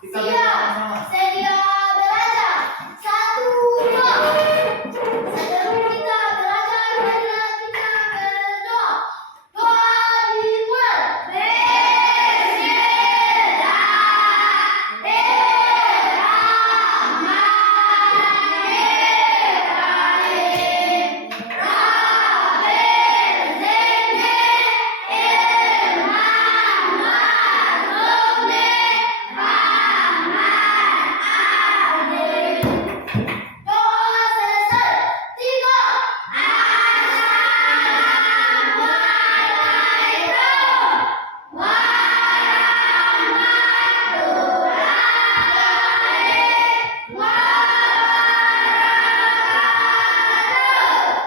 Kita bersama-sama. Sedia belajar. 1, 2. Sebelum kita belajar, marilah kita berdoa. Doa dimulai. Doa selesai. 3.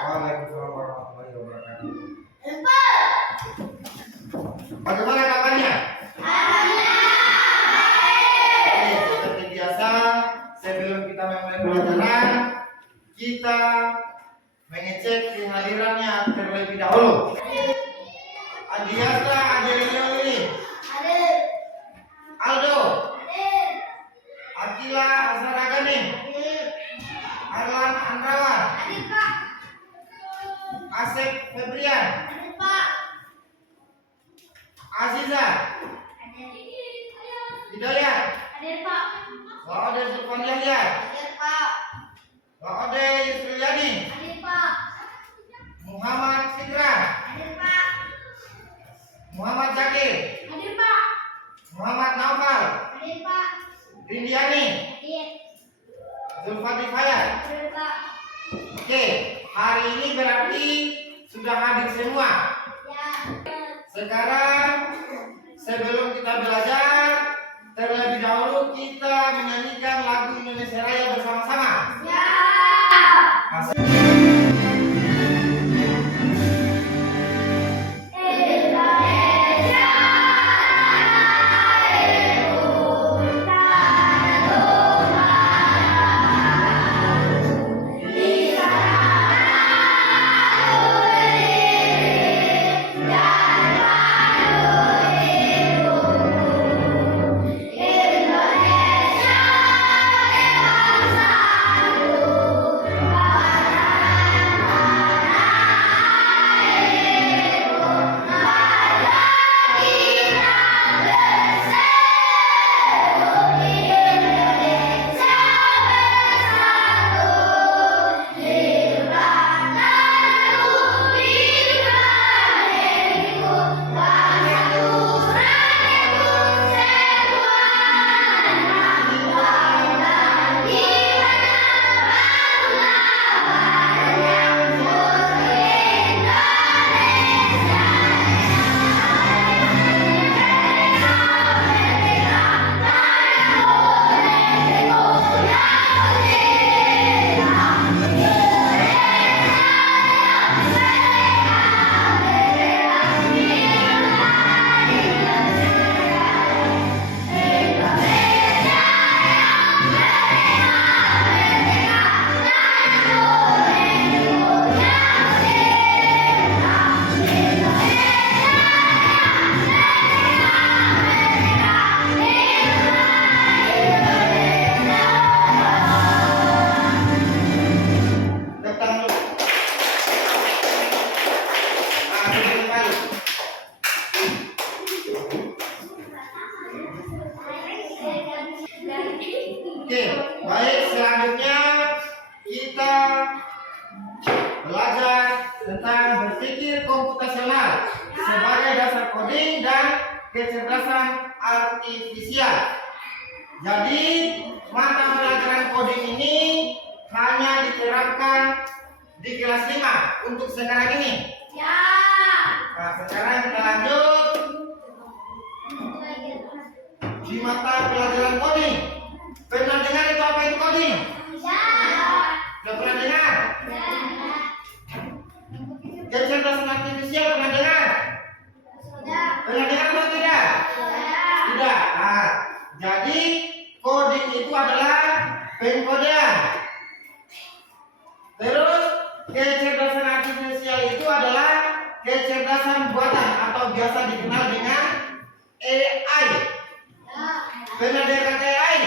Waalaikumsalam warahmatullahi wabarakatuh. 4. Bagaimana kabarnya? Oke, seperti biasa, sebelum kita memulai pelajaran, kita mengecek kehadirannya terlebih dahulu. Adiasa, Adelio ini, Hadir. Aldo, Hadir. Akila, Asaragani, Hadir. Arlan Andrawan, Hadir, Pak. Asep Febrian, Hadir, Pak. Aziza, Hadir. Hidayat, Hadir, Pak. Wa'ode Sulfan Yahya, Hadir, Pak. Wa'ode Yusriyani, Hadir, Pak. Muhammad Fikra, Hadir, Pak. Muhammad Zakir, Hadir, Pak. Muhammad Naufal, Hadir, Pak. Rindiani, Hadir. Zulfadi Fayad. Hadir, Pak. Oke, hari ini berarti sudah hadir semua. Ya. Sekarang sebelum kita belajar, terlebih dahulu kita menyanyikan lagu Indonesia Raya bersama-sama. Ya. Indonesia Datang dulu. Duduk kembali. Oke, baik, selanjutnya kita belajar tentang berpikir komputasional sebagai dasar coding dan kecerdasan artifisial. Jadi, mata pelajaran coding ini hanya diterapkan di kelas 5 untuk sekarang ini. Ya. Nah, sekarang kita lanjut di mata pelajaran coding. Pernah dengar itu apa itu coding? Ya. Sudah pernah dengar? Ya. Kecerdasan artifisial pernah dengar? Sudah. Pernah dengar atau tidak? Sudah. Tidak. Nah, jadi coding itu adalah pengkodean. Terus kecerdasan artifisial itu adalah kecerdasan buatan atau biasa dikenal dengan AI. Pernah dengar kata AI?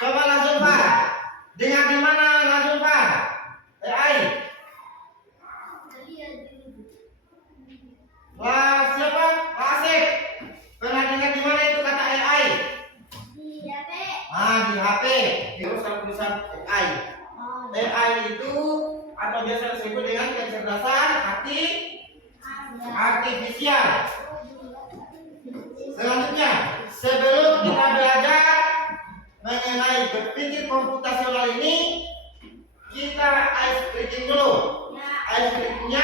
Coba Nazulfa. Dengar di mana Nazulfa? AI. Lah siapa? Asik. Pernah dengar di mana itu kata AI? Di HP. Di HP. Itu tulisan AI. AI itu atau biasa disebut dengan kecerdasan artifisial. Selanjutnya, sebelum kita belajar mengenai berpikir komputasional ini, kita ice breaking dulu. Ice breakingnya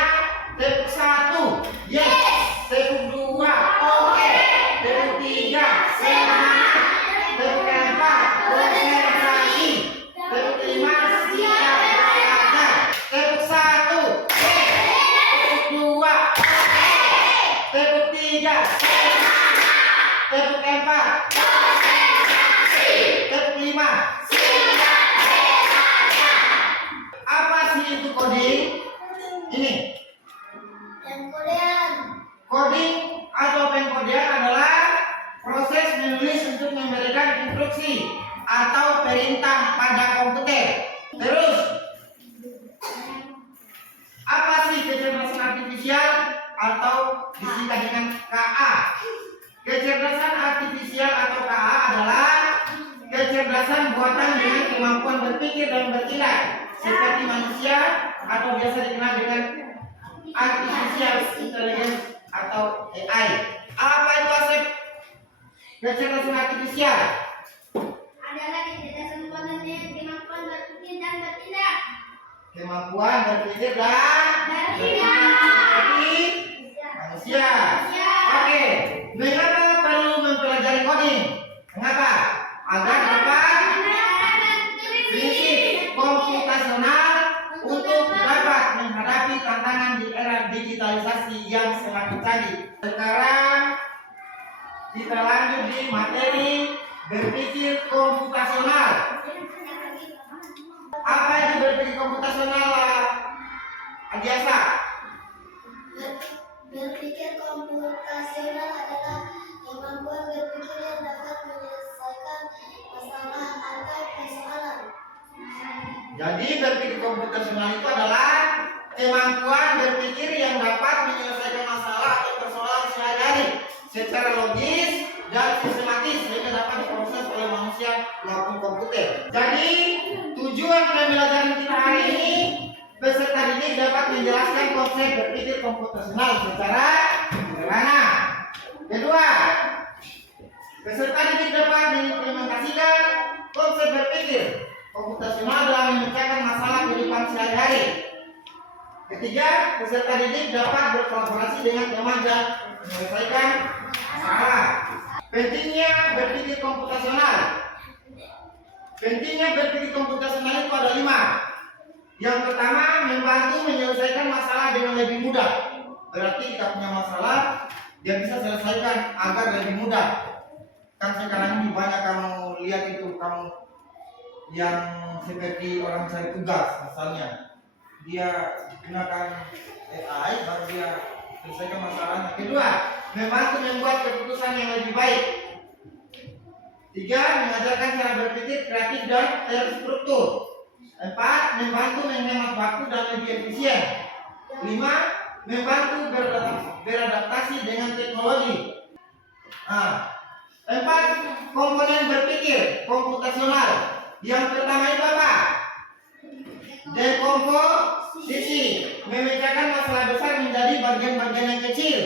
step 1, yes. Step 2, oke. Step 3, semangat. Step 4, konsentrasi. Step 5, siap belajar. Step 1, yes. Step 2, oke. Step 3, Step 4, Step 5, apa sih itu coding? Ini coding atau pengkodean adalah proses menulis untuk memberikan instruksi atau perintah pada komputer. Terus, apa sih kecerdasan artifisial atau disingkat dengan KA? Kecerdasan artifisial atau KA adalah kecerdasan buatan dengan kemampuan berpikir dan bertindak seperti manusia atau biasa dikenal dengan artificial intelligence atau AI. Apa itu Asep? Kecerdasan artifisial Adalah kecerdasan buatan dengan kemampuan berpikir dan bertindak. Kemampuan berpikir dan bertindak seperti manusia. Oke, mengapa perlu mempelajari coding? Mengapa? Agar dapat prinsip komputasional untuk dapat menghadapi tantangan di era digitalisasi yang semakin canggih. Sekarang kita lanjut di materi berpikir komputasional. Apa itu berpikir komputasional, Adiasa? Berpikir komputasional adalah kemampuan berpikir yang dapat menyelesaikan masalah atau persoalan. Jadi berpikir komputasional itu adalah kemampuan berpikir yang dapat menyelesaikan masalah atau persoalan sehari-hari secara logis dan sistematis sehingga dapat diproses oleh manusia maupun komputer. Jadi tujuan pembelajaran kita hari ini, peserta didik dapat menjelaskan konsep berpikir komputasional secara sederhana. Kedua, peserta didik dapat mengimplementasikan konsep berpikir komputasional dalam memecahkan masalah kehidupan sehari-hari. Ketiga, peserta didik dapat berkolaborasi dengan teman dan menyelesaikan masalah. Pentingnya berpikir komputasional. Pentingnya berpikir komputasional itu ada 5. Yang pertama, membantu menyelesaikan masalah dengan lebih mudah. Berarti kita punya masalah, dia bisa selesaikan agar lebih mudah. Kan sekarang ini banyak kamu lihat itu, kamu yang seperti orang cari tugas misalnya, dia gunakan AI baru dia selesaikan masalahnya. Kedua, membantu membuat keputusan yang lebih baik. 3, mengajarkan cara berpikir kreatif dan terstruktur. 4, membantu menghemat waktu dan lebih efisien. 5, membantu beradaptasi dengan teknologi. 4 komponen berpikir komputasional. Yang pertama itu apa? Dekomposisi, memecahkan masalah besar menjadi bagian-bagian yang kecil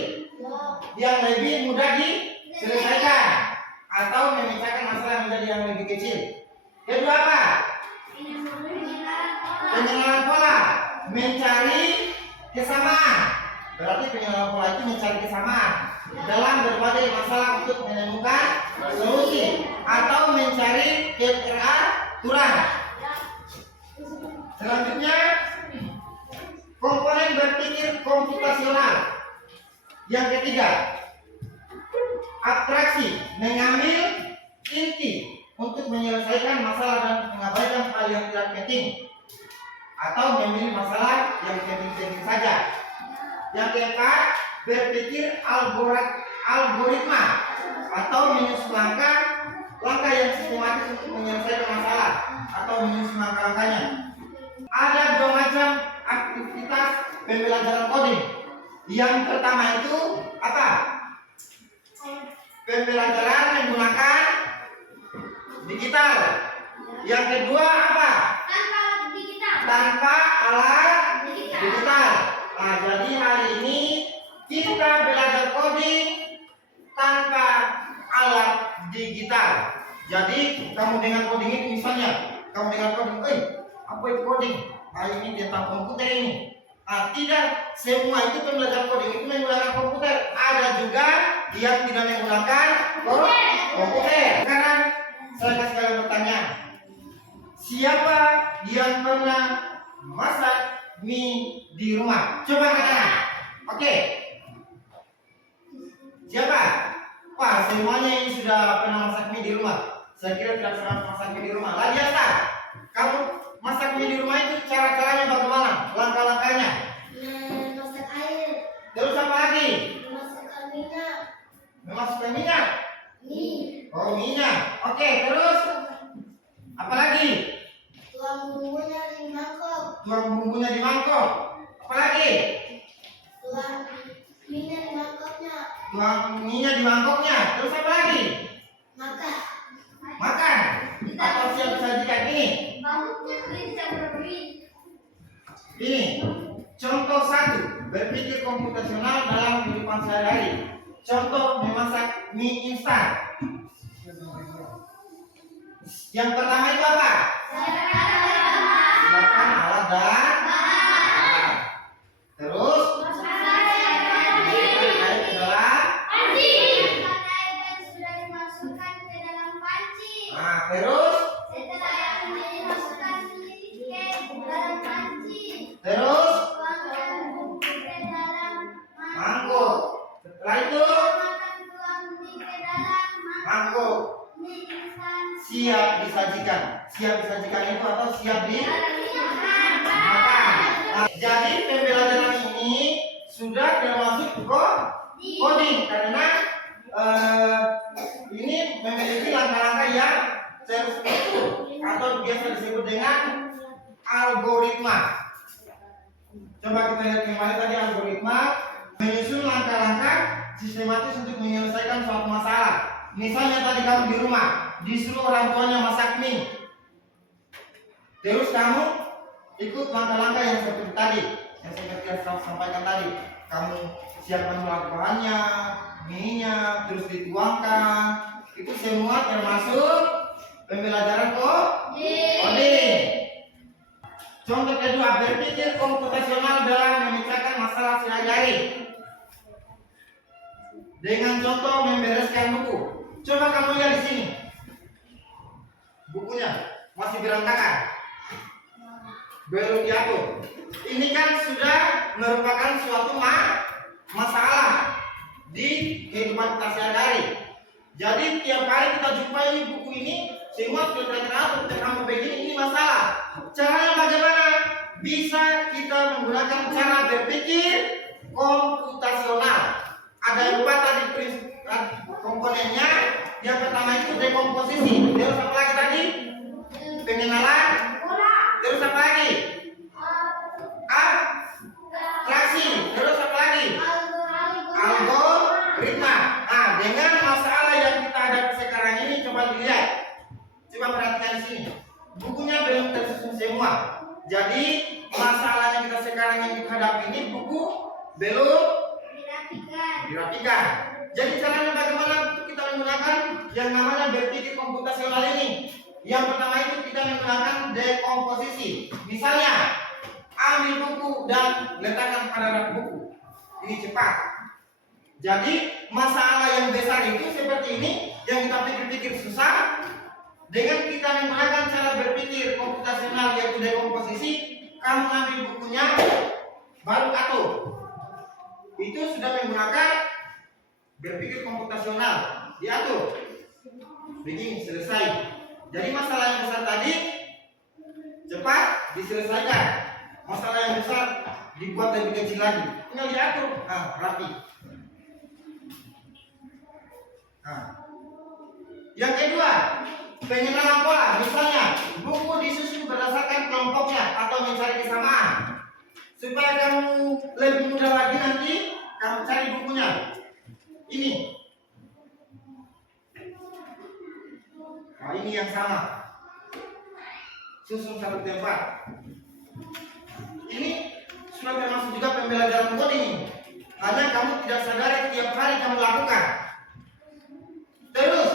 yang lebih mudah diselesaikan, atau memecahkan masalah menjadi yang lebih kecil. Kedua apa? Pengenalan pola, mencari kesamaan. Berarti pengenalan pola itu mencari kesamaan dalam berbagai masalah untuk menemukan solusi atau mencari keteraturan. Selanjutnya, komponen berpikir komputasional. Yang ketiga, abstraksi, mengambil inti untuk menyelesaikan masalah dan mengabaikan hal yang tidak penting, atau memilih masalah yang penting-penting saja. Yang keempat, berpikir algoritma atau menyusun langkah langkah yang sistematis untuk menyelesaikan masalah atau menyusun langkah-langkahnya. Ada dua macam aktivitas pembelajaran coding. Yang pertama itu apa? Pembelajaran menggunakan digital. Yang kedua apa? Tanpa alat digital. Nah, jadi hari ini kita belajar coding tanpa alat digital. Jadi kamu dengan coding itu misalnya, kamu dengan coding, apa itu coding? Nah, ini tentang komputer ini. Nah, tidak semua itu pembelajaran coding itu menggunakan komputer. Ada juga yang tidak menggunakan komputer. Sekarang saya kasih kalian pertanyaan. Siapa yang pernah masak mie di rumah? Coba angkat tangan. Oke. Siapa? Wah, semuanya ini sudah pernah masak mie di rumah. Saya kira tidak pernah masak mie di rumah. Lah biasa. Kamu masak mie di rumah itu cara-caranya bagaimana? Langkah-langkahnya? Masak air, Terus apa lagi? memasukkan minyak, Memasukkan minyak. mie, Oh, minyak. Oke, terus apa lagi? tuang bumbunya di mangkok, Tuang bumbunya di mangkok. Apa lagi? tuang minyak di mangkoknya, Tuang minyak di mangkoknya. Terus apa lagi? makan. Makan. Atau siap disajikan ini. Bambunya dicampur. Ini contoh satu, berpikir komputasional dalam kehidupan sehari-hari. Contoh memasak mie instan. Yang pertama itu apa? Siapkan alat dan bahan. Terus air ke dalam. Nah, terus mangkuk. Setelah itu mangkuk siap disajikan. Siap disajikan itu atau siap dimakan. Nah, jadi pembelajaran ini sudah termasuk coding karena ini memiliki langkah-langkah yang terstruktur atau biasa disebut dengan algoritma. Coba kita lihat kembali tadi algoritma menyusun langkah-langkah sistematis untuk menyelesaikan suatu masalah. Misalnya tadi kamu di rumah disuruh orang tuanya masak mie, terus kamu ikut langkah-langkah yang seperti tadi yang saya sampaikan tadi. Kamu siapkan bahan-bahannya, mie-nya, terus dituangkan. Itu semua termasuk pembelajaran coding. Contoh kedua, berpikir komputasional dalam memecahkan masalah sehari-hari. Dengan contoh membereskan buku. Coba kamu lihat di sini. Bukunya masih berantakan. Belum diatur. Ini kan sudah merupakan suatu masalah di kehidupan kita sehari-hari. Jadi tiap kali kita jumpai buku ini, semua sudah teratur, kamu begini, ini masalah. Caranya bagaimana? Bisa kita menggunakan cara berpikir komputasional. Ada 4 tadi komponennya. Yang pertama itu dekomposisi. Terus apa lagi tadi? Pengenalan. Terus apa lagi? Abstraksi. Terus apa lagi? Algoritma. Nah, dengan masalah yang kita hadapi sekarang ini, coba dilihat. Coba perhatikan di sini. Bukunya belum tersusun semua. Jadi masalah yang kita sekarang yang kita hadapi ini buku belum dirapikan. Jadi caranya bagaimana kita menggunakan yang namanya berpikir komputasional ini? Yang pertama itu kita menggunakan dekomposisi. Misalnya, ambil buku dan letakkan pada rak buku. Ini cepat. Jadi masalah yang besar itu seperti ini yang kita pikir-pikir susah. Dengan kita menggunakan cara berpikir komputasional yaitu dekomposisi, kamu ambil bukunya baru atur. Itu sudah menggunakan berpikir komputasional, diatur. Begini selesai. Jadi masalah yang besar tadi cepat diselesaikan. Masalah yang besar dibuat lebih kecil lagi. Tinggal diatur, rapi. Yang kedua, pengenalan pola. Misalnya, buku disusun berdasarkan kelompoknya atau mencari kesamaan. Supaya kamu lebih mudah lagi nanti kamu cari bukunya. Ini. Nah, ini yang sama. Susun satu tempat. Ini sudah termasuk juga pembelajaran coding. Hanya kamu tidak sadari tiap hari kamu lakukan. Terus,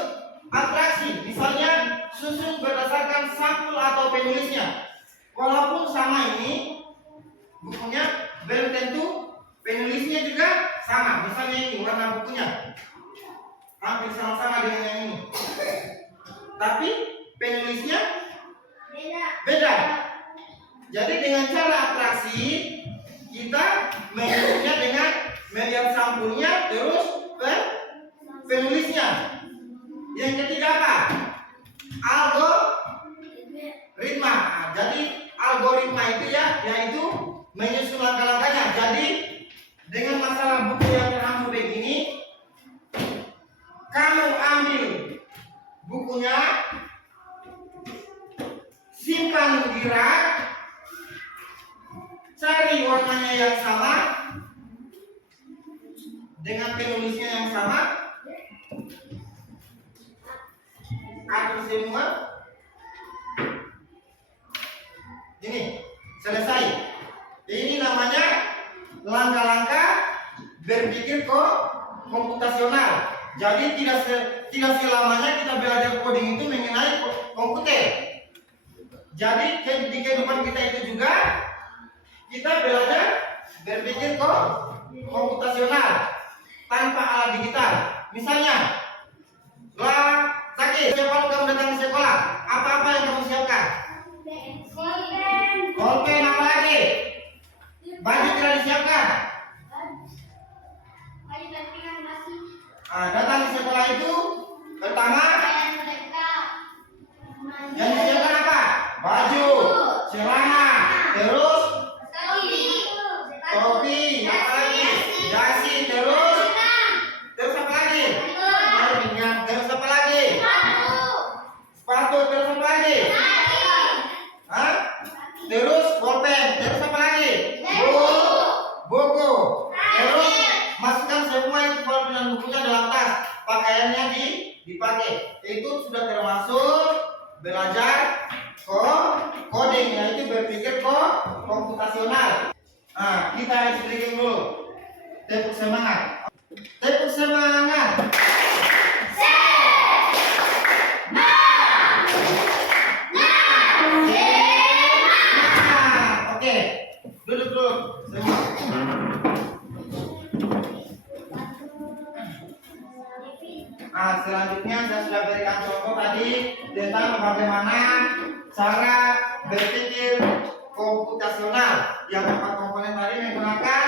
atraksi. Misalnya, susun berdasarkan sampul atau penulisnya. Walaupun sama ini, bukunya belum tentu penulisnya juga sama. Misalnya ini warna bukunya hampir sama-sama dengan yang ini, tapi penulisnya beda. Jadi dengan cara atraksi kita mengikutinya dengan melihat sampulnya terus penulisnya. Yang ketiga apa? Algoritma. Jadi algoritma itu yaitu menyusun langkah-langkahnya. Jadi dengan masalah buku yang terhampir begini, kamu ambil bukunya, simpan di rak, cari warnanya yang sama dengan penulisnya yang sama, atur semua. Ini selesai. Ini namanya langkah-langkah berpikir komputasional. Jadi tidak selamanya kita belajar coding itu mengenai komputer. Jadi di kehidupan kita itu juga kita belajar berpikir komputasional tanpa alat digital. Misalnya, siapa kamu datang ke sekolah? Apa-apa yang kamu siapkan? Pulpen, apa lagi? Baju tidak disiapkan. Datang di sekolah itu pertama yang disiapkan apa? Baju, celana, terus topi, apa lagi? Dasi, terus apa lagi? Terus apa lagi? Sepatu, terus apa lagi? Terus pulpen, terus apa lagi? Buku. Terus masukkan semua itu pulpen dan bukunya dalam tas. Pakaiannya dipakai. Itu sudah termasuk belajar coding, yaitu berpikir komputasional. Kita explain dulu. Tepuk semangat. Tepuk semangat. Oke, duduk dulu semua. Selanjutnya saya sudah berikan contoh tadi tentang bagaimana cara berpikir komputasional yang 4 komponen tadi menggunakan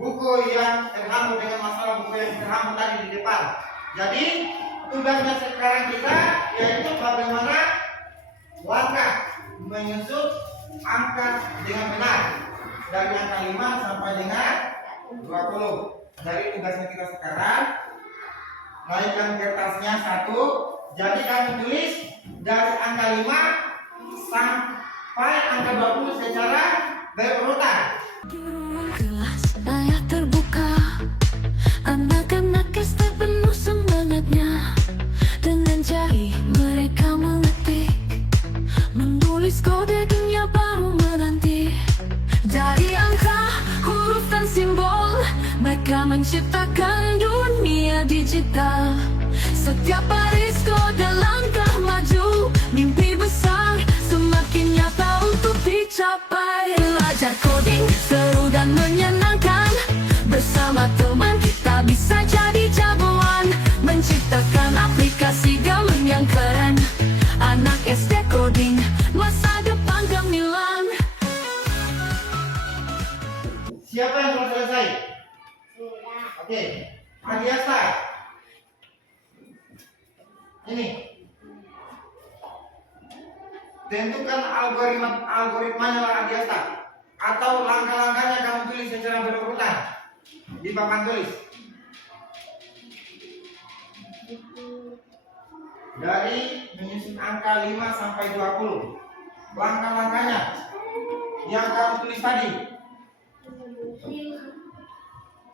buku yang terhampir dengan masalah buku yang terhampir tadi di depan. Jadi tugasnya sekarang kita yaitu bagaimana langkah menyusun angka dengan benar dari angka 5 sampai dengan 20. Jadi tugasnya kita sekarang naikkan kertasnya 1. Jadi kami tulis dari angka 5 sampai angka 20 secara berurutan. Kelas ayah terbuka, anak-anak SD penuh semangatnya. Dengan jari mereka mengetik, menulis kode dunia baru menanti. Dari angka, huruf dan simbol, mereka menciptakan dunia digital. Setiap baris kode langkah maju, mimpi besar semakin nyata untuk dicapai. Belajar coding seru dan menyenangkan, bersama teman kita bisa jadi jagoan, menciptakan aplikasi game yang keren. Anak SD coding, masa depan gemilang. Siapa yang sudah selesai? Oke, Adiasta. Ini. Tentukan algoritmanya lah Adiasta. Atau langkah-langkahnya kamu tulis secara berurutan di papan tulis. dari menyusun angka 5 sampai 20. Langkah-langkahnya yang kamu tulis tadi.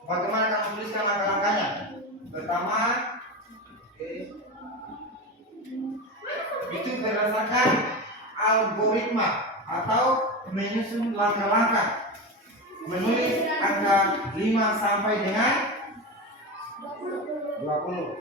Bagaimana kamu tuliskan langkah-langkahnya? Pertama, itu berdasarkan algoritma atau menyusun langkah-langkah. Menulis angka 5 sampai dengan 20.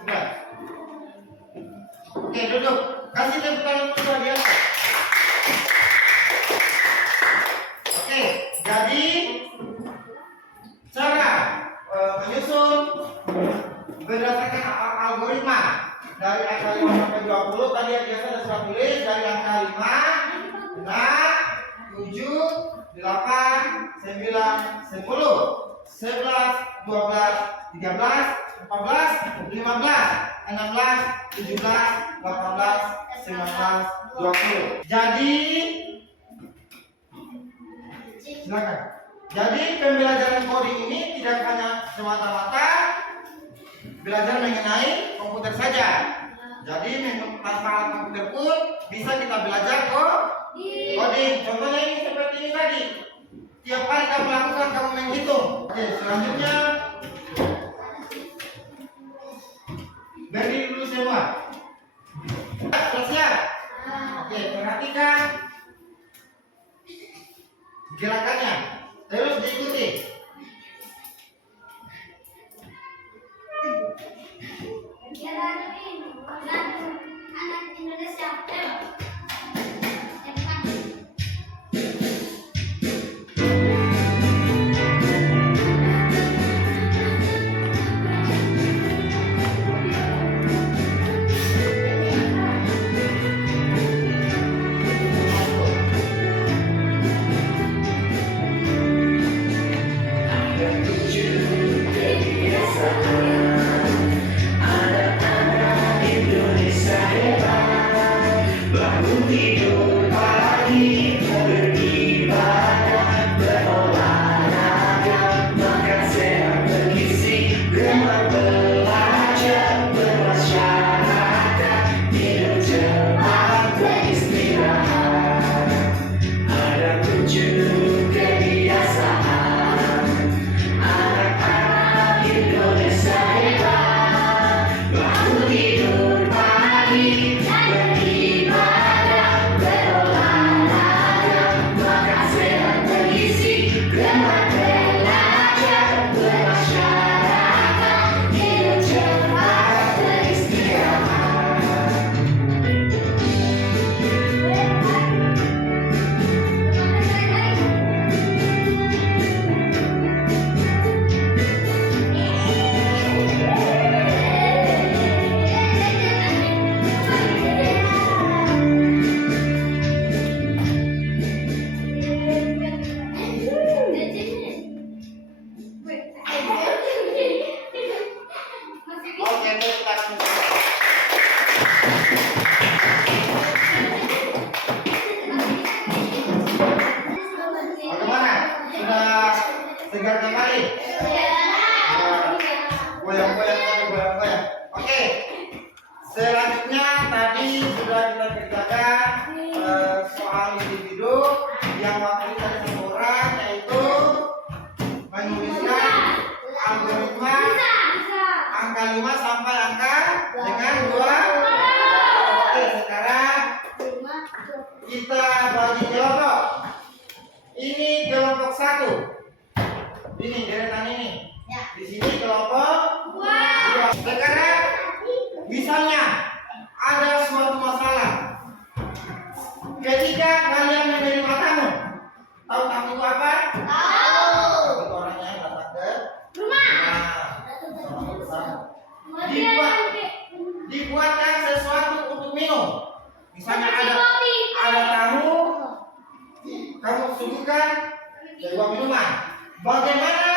Sudah. Oke, duduk. Kasih tepuk tangan untuk dia. Oke, jadi cara menyusun berdasarkan algoritma dari angka 5 sampai 20. Tadi yang biasa sudah tulis dari angka 5, 6, 7, 8, 9, 10, 11, 12, 13, 14, 15, 16, 17, 18, 19, 20. Jadi silakan. Jadi pembelajaran coding ini tidak hanya semata-mata belajar mengenai komputer saja. Jadi tanpa alat komputer pun bisa kita belajar coding. Contohnya ini seperti ini tadi. Tiap hari kamu lakukan, kamu menghitung. Oke, selanjutnya berdiri dulu semua. Sudah siap? Oke, perhatikan gerakannya. Terus diikuti. Anak Indonesia. Selanjutnya tadi sudah kita kerjakan soal individu yang waktu tadi satu orang, yaitu menuliskan algoritma angka 5 sampai angka dengan 2. Oke, sekarang kita bagi kelompok. Ini kelompok 1. Ini deretan ini. Di sini kelompok 2. Sekarang misalnya ada suatu masalah ketika kalian menerima tamu. Tahu tamu itu apa? Tahu. Itu orangnya datang ke rumah. Misalnya ada tamu, kamu suguhkan sebuah minuman. Bagaimana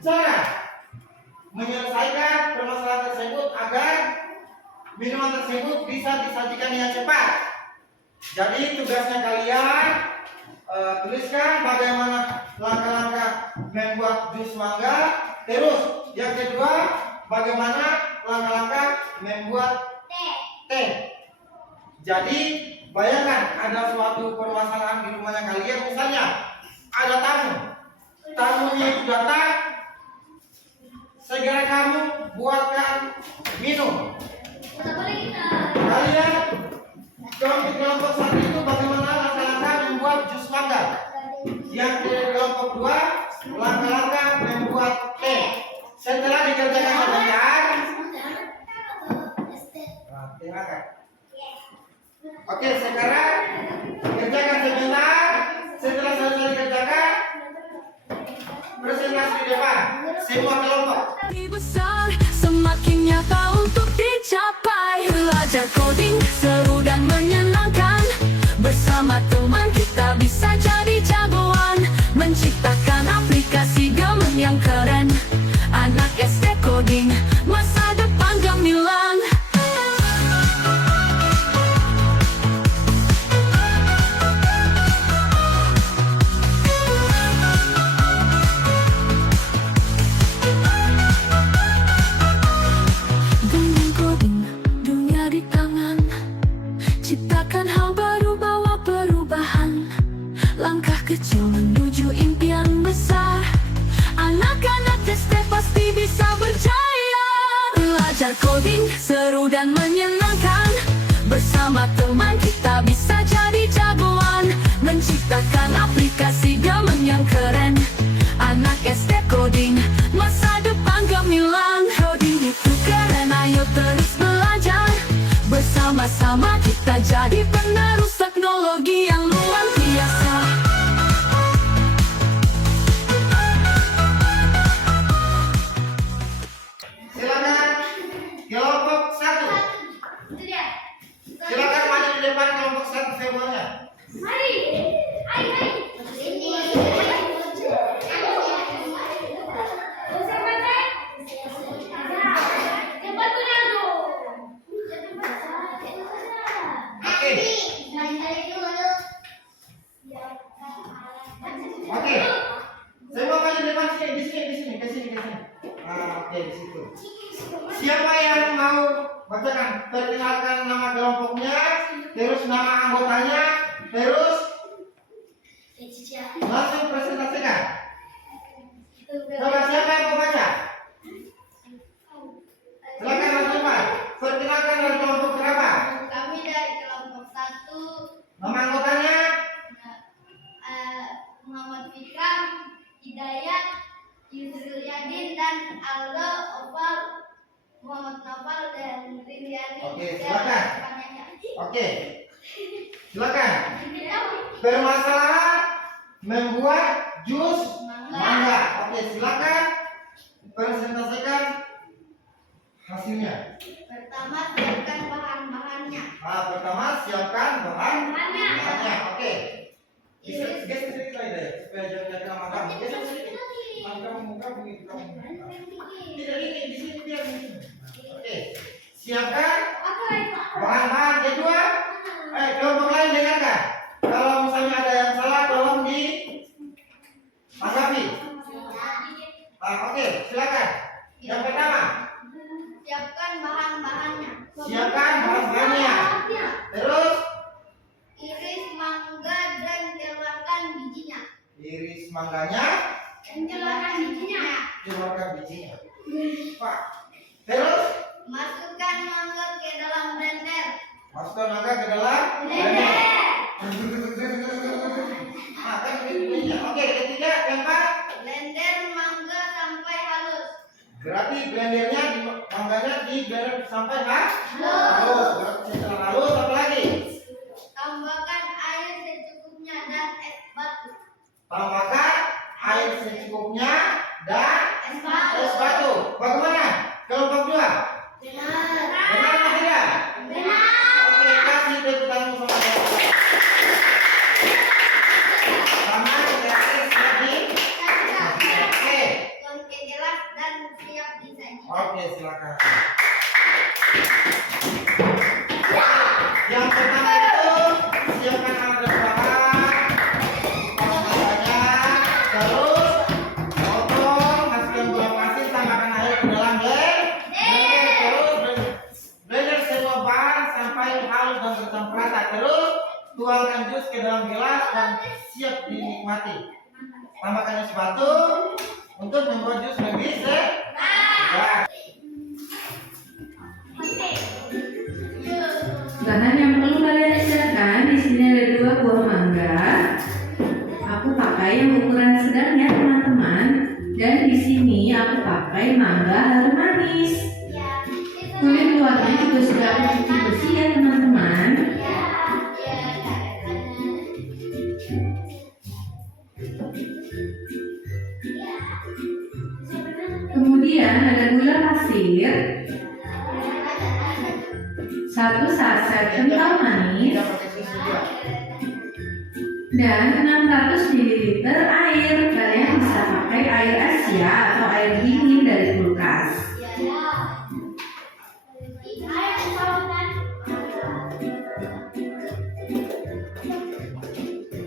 cara menyelesaikan permasalahan tersebut agar minuman tersebut bisa disajikan dengan cepat? Jadi tugasnya kalian tuliskan bagaimana langkah-langkah membuat jus mangga. Terus yang kedua, bagaimana langkah-langkah membuat teh. Jadi bayangkan ada suatu permasalahan di rumahnya kalian, misalnya ada tamunya itu datang, segera kamu buatkan minum. Kalian kelompok satu itu bagaimana langkah-langkah membuat jus mangga. Yang kelompok dua, langkah-langkah membuat teh. Setelah dikerjakan sebentar, oke, sekarang kerjakan sebentar. Setelah selesai dikerjakan, presentasi di depan semua kelompok. Besar semakin nyata untuk dicapai. Belajar coding seru dan menyenangkan. Bersama teman kita bisa jadi jagoan. Menciptakan aplikasi gamen yang keren. Anak SD coding, masa depan gemilang. Dengan coding, dunia di tangan. Ciptakan hal baru, bawa perubahan. Langkah kecil menuju impian besar. Anak-anak SD pasti bisa berjaya. Belajar coding seru dan menyenangkan. Bersama teman kita bisa jadi jagoan. Menciptakan aplikasi gamen yang keren. Anak SD coding, masa depan gemilang. Coding itu keren, ayo terus belajar. Bersama-sama kita jadi penerus teknologi yang luar biasa. Silakan kelompok satu. Silakan maju di depan kelompok satu semuanya. Oke. Semua maju di depan sini, di sini, ke sini. Oke, di situ. Siapa yang mau bacakan? Perkenalkan nama kelompoknya, terus nama anggotanya, terus langsung presentasikan. Coba siapa yang mau baca? Silakan langsung Pak. Perkenalkan dari kelompok berapa? Kami dari kelompok 1. Nama anggotanya? Muhammad Fikram, Hidayat, Yusril Yadin, dan Aldo, Oval, Muhammad Nafal, dan Riliani. Oke, silakan. Oke, silakan. Bermasalah membuat jus mangga. Oke, silakan presentasikan hasilnya. Pertama, siapkan bahan-bahannya. Pertama siapkan bahannya. Oke. Iris. Geser sedikit lagi deh, supaya jangan kena mata. Geser sedikit. Nanti kamu muka begitu kamu. Tidak ini di sini biar di sini. Oke. Siapkan bahan-bahan. Kedua, kelompok lain dengarkan. Kalau misalnya ada yang salah, tolong di tanggapi. Oke, silakan. Yang pertama, Siapkan bahan-bahannya. siapkan bahan-bahannya. Terus Iris mangga dan keluarkan bijinya. iris mangganya, Keluarkan bijinya. keluarkan bijinya. Pak. Terus Masukkan mangga ke dalam blender. masukkan mangga ke dalam blender. Kan begini. Oke, ketiga, keempat. Blender mangga sampai halus. Berarti blendernya mangganya di blender sampai halus. Berarti setelah halus apa lagi? Tambahkan air secukupnya dan es batu. Tambahkan air secukupnya dan Es batu. es batu. Bagaimana? Kelompok dua. Benar. Benar atau tidak? Benar. Oke, kasih tepuk tangan dan bercampur rata. Terus tuangkan jus ke dalam gelas dan siap dinikmati. Tambahkan es batu untuk membuat jus lebih segar. Bahan yang perlu kalian siapkan di sini ada 2 buah mangga. Aku pakai yang ukuran sedang ya teman-teman. Dan di sini aku pakai mangga harum manis. Kulit luarnya juga sudah aku cuci bersih ya teman-teman. Kemudian ada gula pasir, 1 saset kental manis, Tidak pakai susu juga. dan 600 ml air. Kalian bisa pakai air es ya atau air dingin dari kulkas.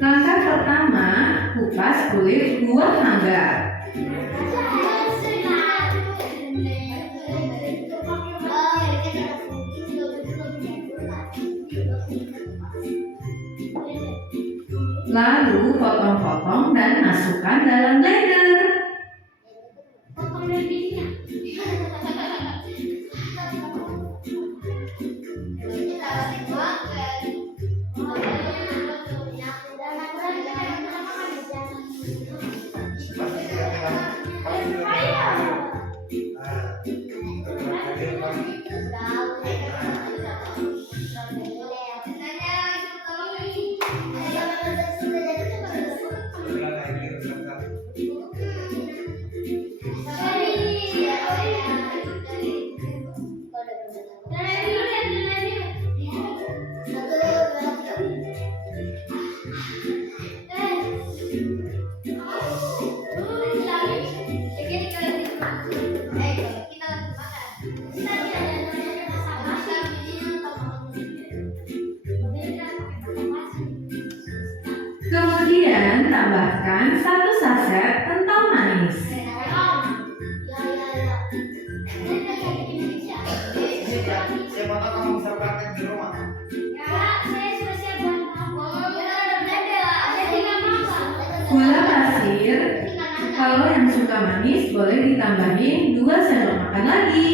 Langkah pertama, kupas kulit buah mangga. Lalu potong-potong dan masukkan dalam blender. Kemudian tambahkan 1 saset kental manis. Siapa tahu kamu bisa praktek di rumah. Gula pasir, kalau yang suka manis boleh ditambahin 2 sendok makan lagi.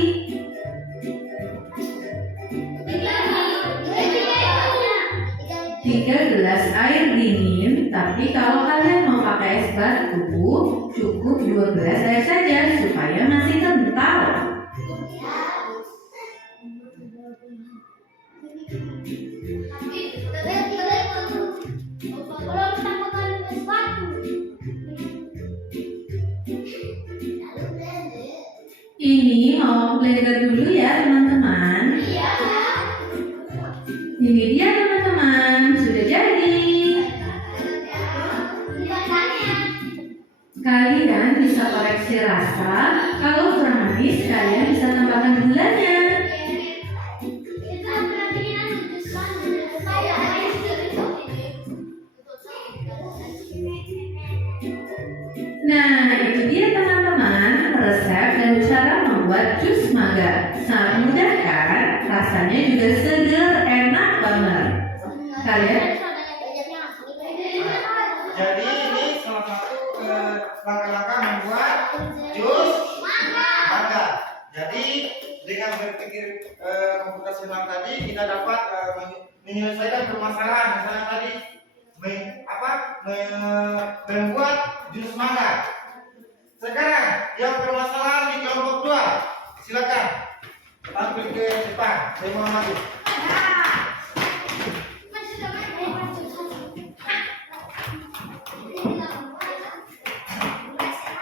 3 gelas air dingin, tapi kalau kalian mau pakai es batu, cukup 2 gelas air saja supaya masih kental. Ini mau blender dulu ya teman-teman. Ini dia teman-teman, sudah jadi. Kalian bisa koreksi rasa. Kalau kurang manis, kalian bisa tambahkan gulanya. Nah, itu dia teman-teman resep dan cara membuat jus mangga. Sangat mudah kan? Rasanya juga segar, enak banget. Kalian Jadi ini salah satu langkah-langkah membuat jus mangga. Jadi dengan berpikir komputasional tadi kita dapat menyelesaikan permasalahan. Misalnya tadi membuat jus mangga. Sekarang yang permasalahan di kelompok 2, silakan tampil ke depan. Saya mau maju.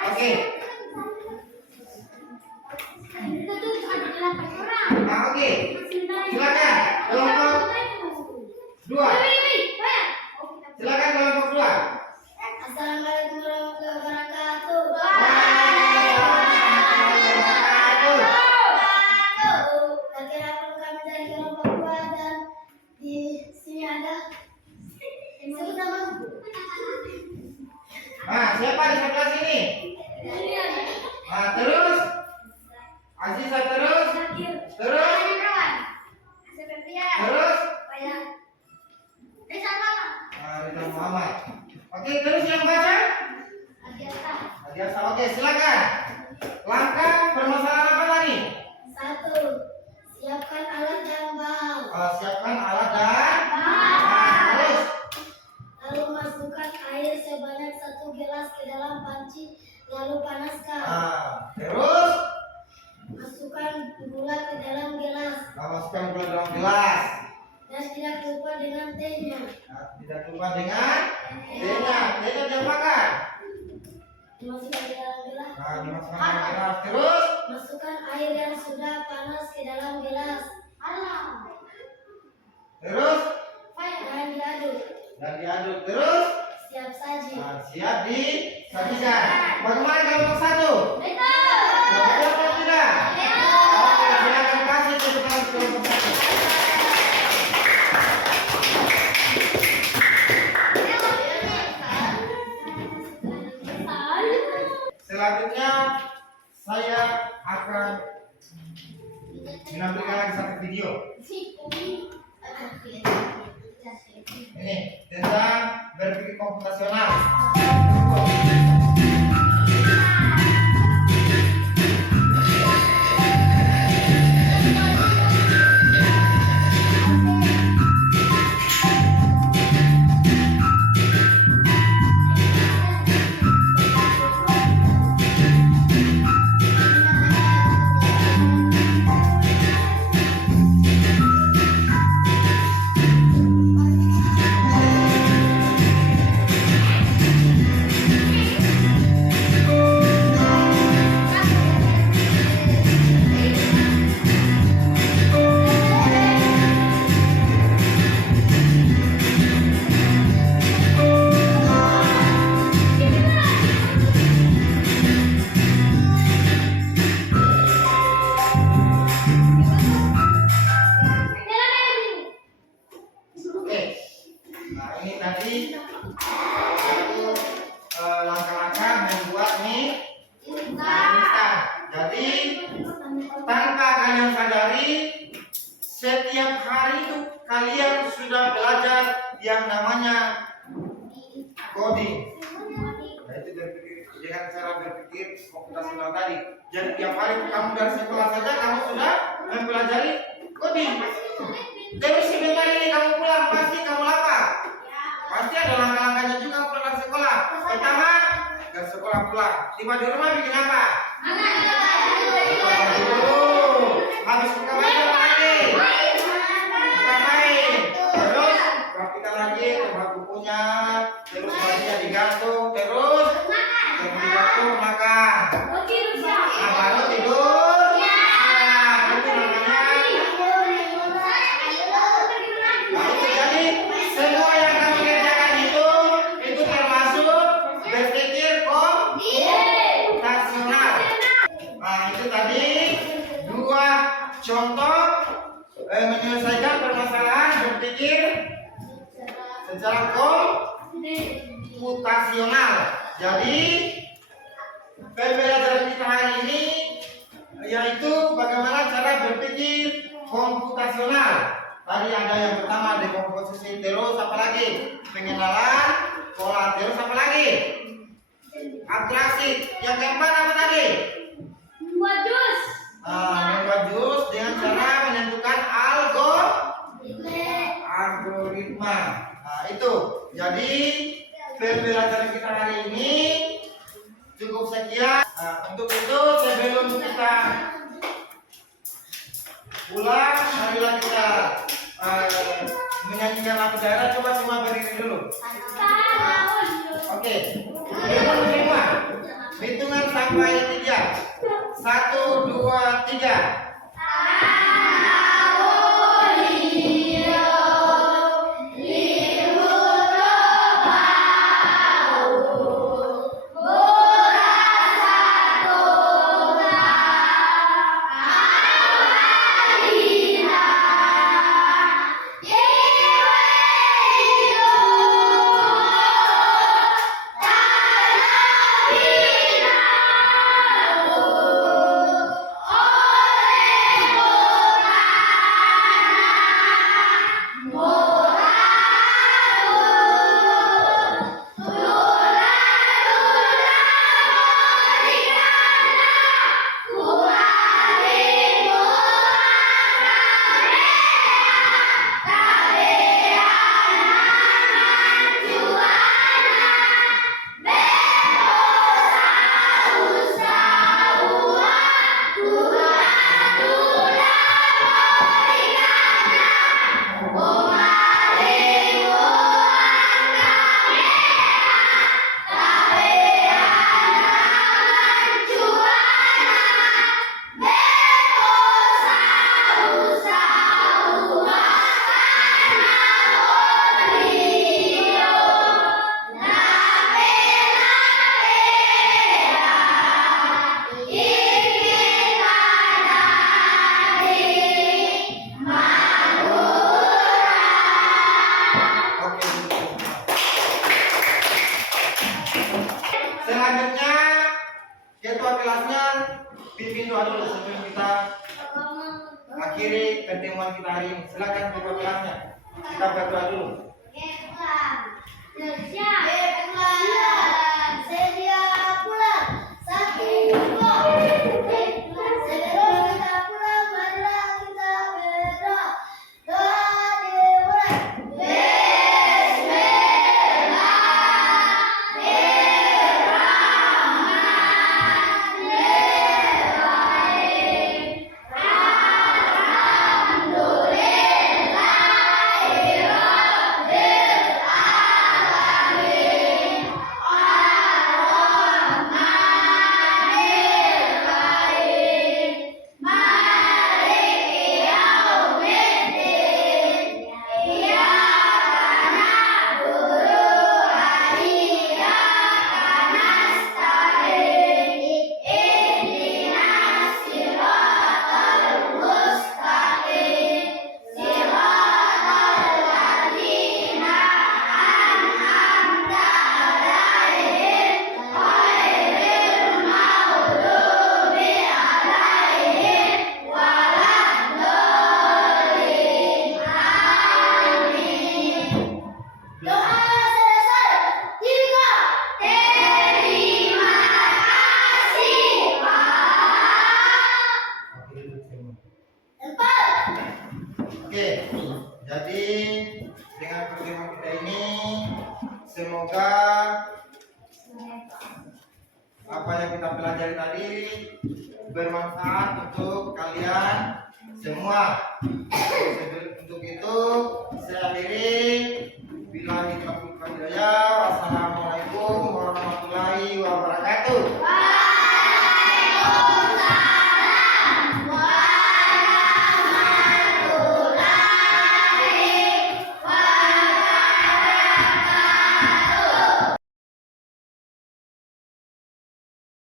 Oke. Nah, oke. Silakan kelompok 2. Silakan kelompok 2. Assalamualaikum warahmatullahi wabarakatuh. Perkenalkan kami dari kelompok 2 dan di sini ada sebut nama. Nah, siapa di sebelah sini? Nah, terus Aziza terus. Terus. Terus. masukkan gula dalam gelas. Dan tidak lupa dengan tehnya. Nah, tidak lupa dengan tehnya. Tehnya diapakan? Dimasukkan ke dalam gelas. Nah, dimasukkan ke dalam gelas. Terus Masukkan air yang sudah panas ke dalam gelas. terus Dan diaduk. terus Siap saji. nah, siap disajikan. Bagaimana kelompok 1? Betul. Betul atau tidak? Oke, silakan kasih tepuk tangan kelompok 1. Selanjutnya saya akan menampilkan lagi satu video. Ini tentang berpikir komputasional. Oke, nah ini tadi satu langkah-langkah membuat mie instan. Jadi tanpa kalian sadari, setiap hari itu kalian sudah belajar yang namanya coding. Nah, itu dengan cara berpikir komputasional tadi. Jadi tiap hari kamu dari sekolah saja kamu sudah mempelajari coding. Terus sebentar ini kamu pulang pasti kamu lapar. Pasti ada langkah-langkahnya juga pulang dari sekolah. Pertama dari sekolah pulang, tiba di rumah bikin apa? Habis buka baju apa lagi? Buka main. Terus praktikan lagi, tempat bukunya, terus bajunya digantung, terus digantung makan. Nah, baru tidur. Nah, itu namanya. Nah, itu jadi semua yang kamu kerjakan itu termasuk berpikir komputasional. Nah, itu tadi dua contoh menyelesaikan permasalahan berpikir secara komputasional. Jadi pembelajaran kita hari ini yaitu bagaimana cara berpikir komputasional. Tadi ada yang pertama dekomposisi, terus apa lagi? Pengenalan pola, terus apa lagi? Abstraksi. Yang keempat apa tadi? Membuat jus dengan cara menentukan algoritma. Nah, itu. Jadi pembelajaran kita hari ini cukup sekian. Nah, untuk itu sebelum kita pulang, marilah kita menyanyikan lagu daerah. Coba semua berdiri dulu. Oke. Hitung semua. Hitungan sampai 3. 1, 2, 3. Oh pertemuan kita hari ini. Silakan ketua kelasnya. Kita berdoa dulu. Oke, jadi dengan pertemuan kita ini semoga apa yang kita pelajari tadi bermanfaat untuk kalian semua. Untuk itu saya akhiri. Billahi taufiq wal hidayah. Wassalamualaikum warahmatullahi wabarakatuh.